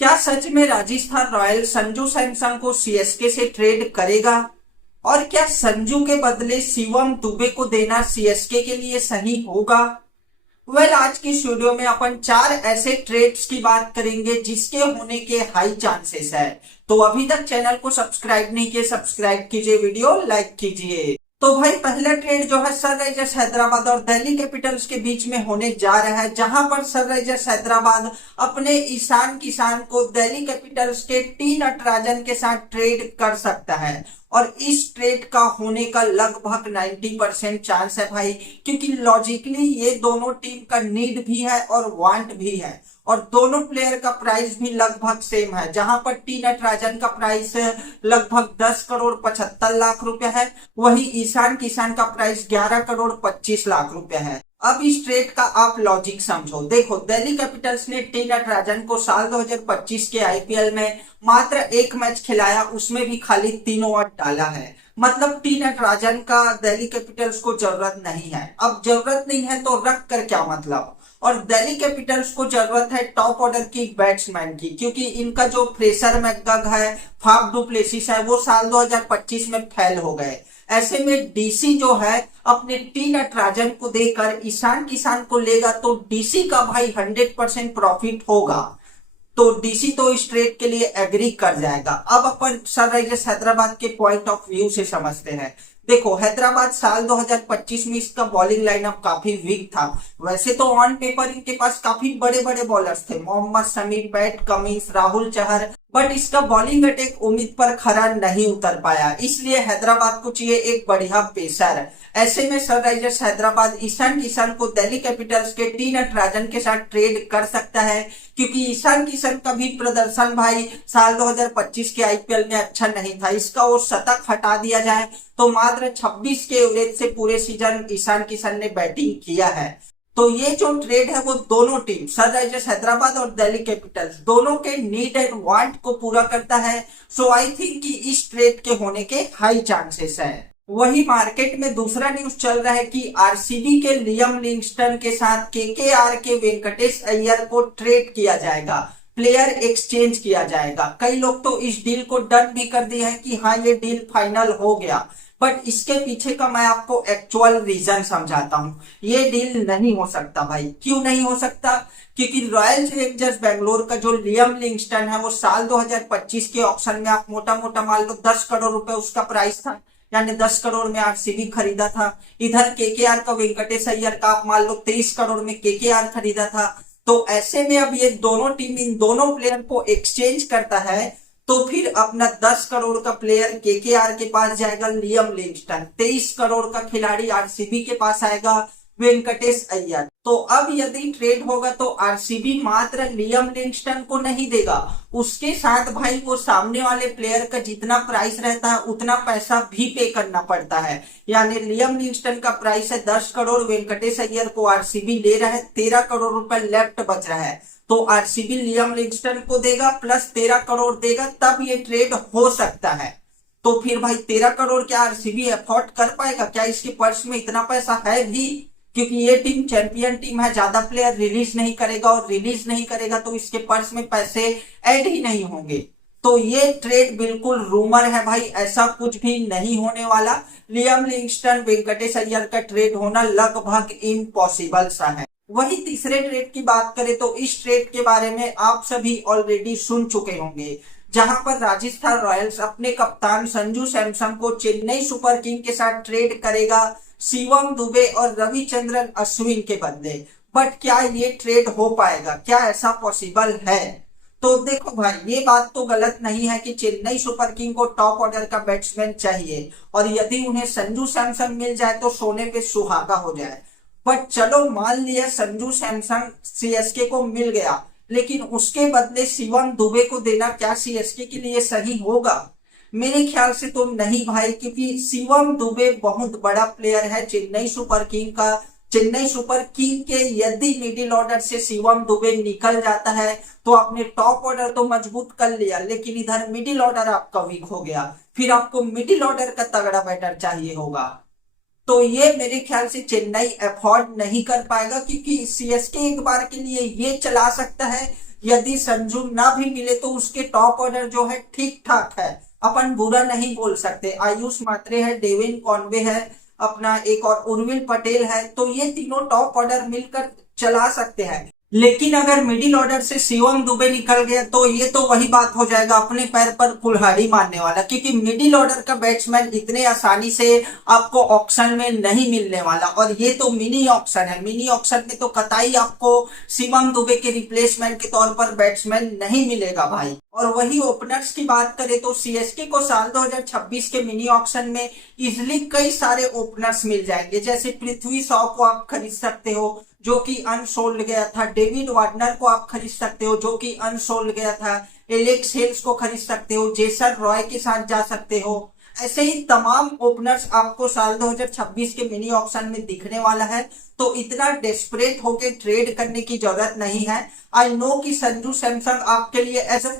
क्या सच में राजस्थान रॉयल्स संजू सैमसन को सीएसके से ट्रेड करेगा? और क्या संजू के बदले शिवम दुबे को देना सीएसके के लिए सही होगा? आज की इस वीडियो में अपन चार ऐसे ट्रेड्स की बात करेंगे जिसके होने के हाई चांसेस है। तो अभी तक चैनल को सब्सक्राइब नहीं किए, सब्सक्राइब कीजिए, वीडियो लाइक कीजिए। तो भाई पहला ट्रेड जो है सनराइजर्स हैदराबाद और दिल्ली कैपिटल्स के बीच में होने जा रहा है, जहां पर सनराइजर्स हैदराबाद अपने ईशान किशन को दिल्ली कैपिटल्स के टी नटराजन के साथ ट्रेड कर सकता है। और इस ट्रेड का होने का लगभग 90% चांस है भाई, क्योंकि लॉजिकली ये दोनों टीम का नीड भी है और वांट भी है, और दोनों प्लेयर का प्राइस भी लगभग सेम है। जहां पर टी नटराजन का प्राइस लगभग 10 करोड़ 75 लाख रुपए है, वही ईशान किशन का प्राइस 11 करोड़ 25 लाख रुपए है। अब इस ट्रेड का आप लॉजिक समझो। देखो, दिल्ली कैपिटल्स ने टी नटराजन को साल 2025 के आईपीएल में मात्र एक मैच खिलाया, उसमें भी खाली 3 ओवर डाला है। मतलब टी नटराजन का दिल्ली कैपिटल्स को जरूरत नहीं है। अब जरूरत नहीं है तो रख कर क्या मतलब। और दिल्ली कैपिटल्स को जरूरत है टॉप ऑर्डर की बैट्समैन की, क्योंकि इनका जो फ्रेशर मैकगग है, फाफ डु प्लेसिस है, वो साल 2025 में फेल हो गए। ऐसे में डीसी जो है अपने टी नटराजन को देकर ईशान किशन को लेगा, तो डीसी का भाई 100% प्रॉफिट होगा। तो डीसी तो इस ट्रेड के लिए एग्री कर जाएगा। अब अपन सनराइजर्स हैदराबाद के पॉइंट ऑफ व्यू से समझते हैं। देखो, हैदराबाद साल 2025 में इसका बॉलिंग लाइनअप काफी वीक था। वैसे तो ऑन पेपर इनके पास काफी बड़े बड़े बॉलर्स थे, Mohammed Shami, Pat Cummins, Rahul Chahar, but इसका बॉलिंग अटैक उम्मीद पर खरा नहीं उतर पाया। इसलिए हैदराबाद को चाहिए एक बढ़िया पेसर। ऐसे में सनराइजर्स हैदराबाद ईशान किशन को दिल्ली कैपिटल्स के टी नटराजन के साथ ट्रेड कर सकता है, क्योंकि ईशान किशन का भी प्रदर्शन भाई साल 2025 के आईपीएल में अच्छा नहीं था। इसका वो शतक हटा दिया जाए तो मात्र 26 के एवरेज से पूरे सीजन ईशान किशन ने बैटिंग किया है। तो ये जो ट्रेड है वो दोनों टीम सनराइजर्स हैदराबाद और दिल्ली कैपिटल्स दोनों के नीड एंड वांट को पूरा करता है। सो आई थिंक कि इस ट्रेड के होने के हाई चांसेस है। वही मार्केट में दूसरा न्यूज चल रहा है कि आरसीबी के लियम लिंगस्टन के साथ केकेआर के वेंकटेश अय्यर को ट्रेड किया जाएगा, प्लेयर एक्सचेंज किया जाएगा। कई लोग तो इस डील को डन भी कर दिए हैं कि हाँ ये डील फाइनल हो गया, बट इसके पीछे का मैं आपको एक्चुअल रीजन समझाता हूँ। ये डील नहीं हो सकता भाई। क्यों नहीं हो सकता? क्योंकि रॉयल चैलेंजर्स बेंगलोर का जो लियम लिंगस्टन है वो साल 2025 के ऑक्शन में आप मोटा मोटा मान लो 10 करोड़ रुपए उसका प्राइस था, यानी 10 करोड़ में आरसीबी खरीदा था। इधर केकेआर का वेंकटेश अय्यर का आप मान लो 23 करोड़ में केकेआर खरीदा था। तो ऐसे में अब ये दोनों टीम इन दोनों प्लेयर को एक्सचेंज करता है, तो फिर अपना 10 करोड़ का प्लेयर केकेआर के पास जाएगा लियम लिंगस्टन, 23 करोड़ का खिलाड़ी आरसीबी के पास आएगा वेंकटेश अय्यर। तो अब यदि ट्रेड होगा तो आरसीबी मात्र लियम लिंगस्टन को नहीं देगा, उसके साथ भाई वो सामने वाले प्लेयर का जितना प्राइस रहता है उतना पैसा भी पे करना पड़ता है। यानी लियम लिंगस्टन का प्राइस है 10 करोड़, वेंकटेश अय्यर को आरसीबी ले रहा है, 13 करोड़ रुपए लेफ्ट बच रहा है। तो आरसीबी लियम लिंगस्टन को देगा प्लस 13 करोड़ देगा, तब ये ट्रेड हो सकता है। तो फिर भाई 13 करोड़ क्या आरसीबी अफोर्ड कर पाएगा? क्या इसके पर्स में इतना पैसा है भी? क्योंकि ये टीम चैंपियन टीम है, ज्यादा प्लेयर रिलीज नहीं करेगा, और रिलीज नहीं करेगा तो इसके पर्स में पैसे ऐड ही नहीं होंगे। तो ये ट्रेड बिल्कुल रूमर है भाई, ऐसा कुछ भी नहीं होने वाला। लियम लिंगस्टन वेंकटेश अय्यर का ट्रेड होना लगभग इम्पॉसिबल सा है। वही तीसरे ट्रेड की बात करें तो इस ट्रेड के बारे में आप सभी ऑलरेडी सुन चुके होंगे, जहां पर राजस्थान रॉयल्स अपने कप्तान संजू सैमसन को चेन्नई सुपर किंग के साथ ट्रेड करेगा शिवम दुबे और रविचंद्रन अश्विन के बदले। बट क्या ये ट्रेड हो पाएगा? क्या ऐसा पॉसिबल है? तो देखो भाई, ये बात तो गलत नहीं है कि चेन्नई सुपर किंग को टॉप ऑर्डर का बैट्समैन चाहिए, और यदि उन्हें संजू सैमसन मिल जाए तो सोने पे सुहागा हो जाए। बट चलो मान लिया संजू सैमसन सीएसके को मिल गया, लेकिन उसके बदले शिवम दुबे को देना क्या सीएसके के लिए सही होगा? मेरे ख्याल से तो नहीं भाई, क्योंकि शिवम दुबे बहुत बड़ा प्लेयर है चेन्नई सुपर किंग का। चेन्नई सुपर किंग के यदि मिडिल ऑर्डर से शिवम दुबे निकल जाता है तो आपने टॉप ऑर्डर तो मजबूत कर लिया, लेकिन इधर मिडिल ऑर्डर आपका वीक हो गया। फिर आपको मिडिल ऑर्डर का तगड़ा बैटर चाहिए होगा। तो ये मेरे ख्याल से चेन्नई अफोर्ड नहीं कर पाएगा, क्योंकि सीएसके एक बार के लिए ये चला सकता है यदि संजू ना भी मिले तो उसके टॉप ऑर्डर जो है ठीक ठाक है, अपन बुरा नहीं बोल सकते। आयुष मात्रे है, डेविन कॉनवे है, अपना एक और उर्विल पटेल है, तो ये तीनों टॉप ऑर्डर मिलकर चला सकते हैं। लेकिन अगर मिडिल ऑर्डर से शिवम दुबे निकल गया तो ये तो वही बात हो जाएगा, अपने पैर पर कुल्हाड़ी मारने वाला, क्योंकि मिडिल ऑर्डर का बैट्समैन इतने आसानी से आपको ऑक्शन में नहीं मिलने वाला। और ये तो मिनी ऑक्शन है, मिनी ऑक्शन में तो कतई आपको शिवम दुबे के रिप्लेसमेंट के तौर पर बैट्समैन नहीं मिलेगा भाई। और वही ओपनर्स की बात करें तो सीएसके को साल 2026 के मिनी ऑक्शन में इजिली कई सारे ओपनर्स मिल जाएंगे। जैसे पृथ्वी शॉ को आप खरीद सकते हो जो कि अनसोल्ड गया था, डेविड वार्नर को आप खरीद सकते हो जो कि अनसोल्ड गया था, एलेक्स हेल्स को खरीद सकते हो, जेसन रॉय के साथ जा सकते हो। ऐसे ही तमाम ओपनर्स आपको साल 2026 के मिनी ऑक्शन में दिखने वाला है, तो इतना डेस्परेट होके ट्रेड करने की जरूरत नहीं है। आई नो कि संजू सैमसन आपके लिए एज अ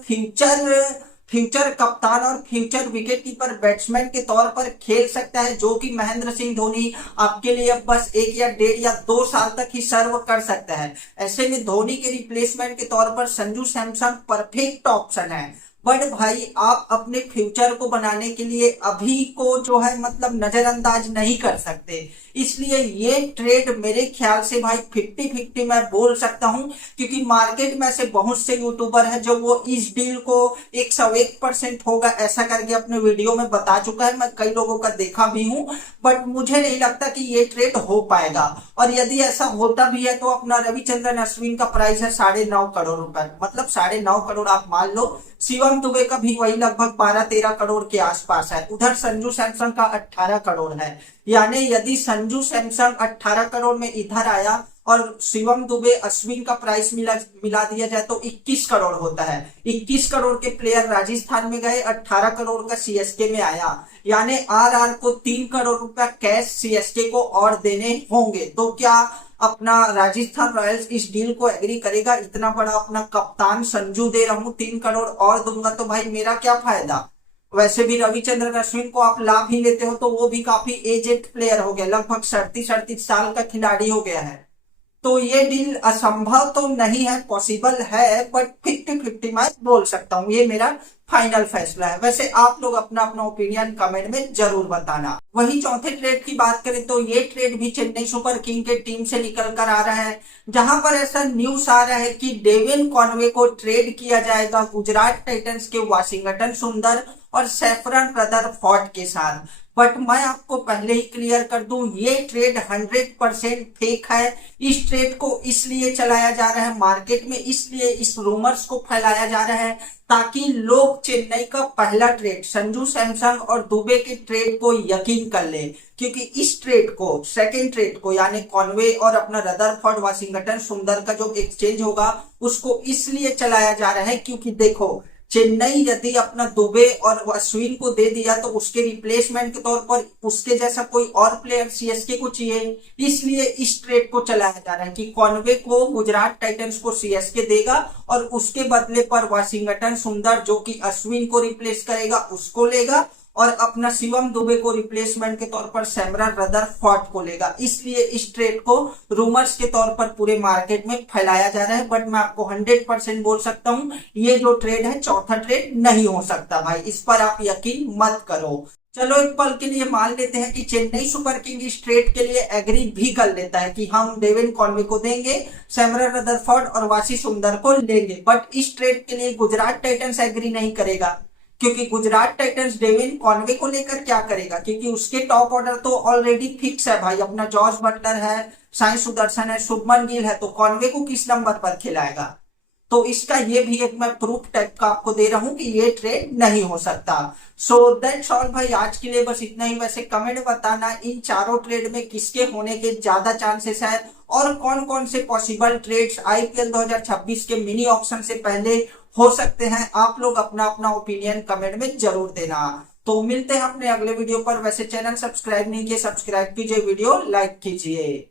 फ्यूचर कप्तान और फ्यूचर विकेट कीपर बैट्समैन के तौर पर खेल सकता है, जो कि महेंद्र सिंह धोनी आपके लिए अब बस 1 या 1.5 या 2 साल तक ही सर्व कर सकता है। ऐसे में धोनी के रिप्लेसमेंट के तौर पर संजू सैमसन परफेक्ट ऑप्शन है। बट भाई आप अपने फ्यूचर को बनाने के लिए अभी को जो है मतलब नजरअंदाज नहीं कर सकते, इसलिए ये ट्रेड मेरे ख्याल से भाई 50-50 मैं बोल सकता हूं, क्योंकि मार्केट में ऐसे बहुत से यूट्यूबर है जो वो इस डील को 101% होगा ऐसा करके अपने वीडियो में बता चुका है, मैं कई लोगों का देखा भी हूं, बट मुझे नहीं लगता कि ये ट्रेड हो पाएगा। और यदि ऐसा होता भी है तो अपना रविचंद्रन अश्विन का प्राइस है 9.5 करोड़ रुपए, मतलब 9.5 करोड़ आप मान लो। शिवम दुबे का भी वही लगभग 12-13 करोड़ के आसपास है। उधर संजू सैमसन का 18 करोड़ है, यानी यदि संजू सैमसन 18 करोड़ में इधर आया और शिवम दुबे अश्विन का प्राइस मिला दिया जाए तो 21 करोड़ होता है। 21 करोड़ के प्लेयर राजस्थान में गए, 18 करोड़ का सीएसके में आया, यानी आरआर को 3 करोड़ रुपया कैश सीएसके को और देने होंगे। तो क्या अपना राजस्थान रॉयल्स इस डील को एग्री करेगा? इतना बड़ा अपना कप्तान संजू दे रहा हूं, 3 करोड़ और दूंगा तो भाई मेरा क्या फायदा। वैसे भी रविचंद्रन अश्विन को आप लाभ ही लेते हो तो वो भी काफी एजेड प्लेयर हो गया, लगभग 37-38 साल का खिलाड़ी हो गया है। तो ये डील असंभव तो नहीं है, पॉसिबल है, बट 50-50 मैं बोल सकता हूँ, ये मेरा फाइनल फैसला है। वैसे आप लोग अपना अपना ओपिनियन कमेंट में जरूर बताना। वही चौथे ट्रेड की बात करें तो ये ट्रेड भी चेन्नई सुपर किंग के टीम से निकल कर आ रहा है, जहां पर ऐसा न्यूज आ रहा है कि डेविन कॉनवे को ट्रेड किया जाएगा गुजरात टाइटंस के वाशिंगटन सुंदर और सैफरन रदरफोर्ड के साथ। बट मैं आपको पहले ही क्लियर कर दूं, ये ट्रेड 100% फेक है। इस ट्रेड को इसलिए चलाया जा रहा है मार्केट में, इसलिए इस रूमर्स को फैलाया जा रहा है ताकि लोग चेन्नई का पहला ट्रेड संजू सैमसन और दुबे के ट्रेड को यकीन कर ले, क्योंकि इस ट्रेड को सेकेंड ट्रेड को यानी कॉनवे और अपना रदरफोर्ड वाशिंगटन सुंदर का जो एक्सचेंज होगा उसको इसलिए चलाया जा रहा है क्योंकि देखो चेन्नई यदि अपना दुबे और अश्विन को दे दिया तो उसके रिप्लेसमेंट के तौर पर उसके जैसा कोई और प्लेयर सीएसके को चाहिए, इसलिए इस ट्रेड को चलाया जा रहा है कि कॉनवे को गुजरात टाइटंस को सीएसके देगा और उसके बदले पर वाशिंगटन सुंदर जो कि अश्विन को रिप्लेस करेगा उसको लेगा और अपना शिवम दुबे को रिप्लेसमेंट के तौर पर सैमरन रदरफोर्ड को लेगा। इसलिए इस ट्रेड को रूमर्स के तौर पर पूरे मार्केट में फैलाया जा रहा है, बट मैं आपको 100% बोल सकता हूं ये जो ट्रेड है चौथा ट्रेड नहीं हो सकता भाई, इस पर आप यकीन मत करो। चलो एक पल के लिए मान लेते हैं कि चेन्नई सुपर किंग इस ट्रेड के लिए एग्री भी कर लेता है कि हम डेविन कॉनवे को देंगे, सैमरन रदरफोर्ड और वाशी सुंदर को लेंगे, बट इस ट्रेड के लिए गुजरात टाइटंस एग्री नहीं करेगा, क्योंकि गुजरात टाइटंस डेविन कॉनवे को लेकर क्या करेगा, क्योंकि उसके टॉप ऑर्डर तो ऑलरेडी फिक्स है भाई, अपना जॉर्ज बटलर है, साई सुदर्शन है, शुभमन गिल है, तो कॉनवे को किस नंबर पर खिलाएगा। तो इसका ये भी एक मैं प्रूफ टाइप का आपको दे रहा हूं कि ये ट्रेड नहीं हो सकता। सो दैट्स ऑल भाई, आज के लिए बस इतना ही। वैसे कमेंट बताना इन चारों ट्रेड में किसके होने के ज्यादा चांसेस है और कौन कौन से पॉसिबल ट्रेड्स आईपीएल 2026 के मिनी ऑक्शन से पहले हो सकते हैं। आप लोग अपना अपना ओपिनियन कमेंट में जरूर देना। तो मिलते हैं अपने अगले वीडियो पर। वैसे चैनल सब्सक्राइब नहीं किए, सब्सक्राइब कीजिए, वीडियो लाइक कीजिए।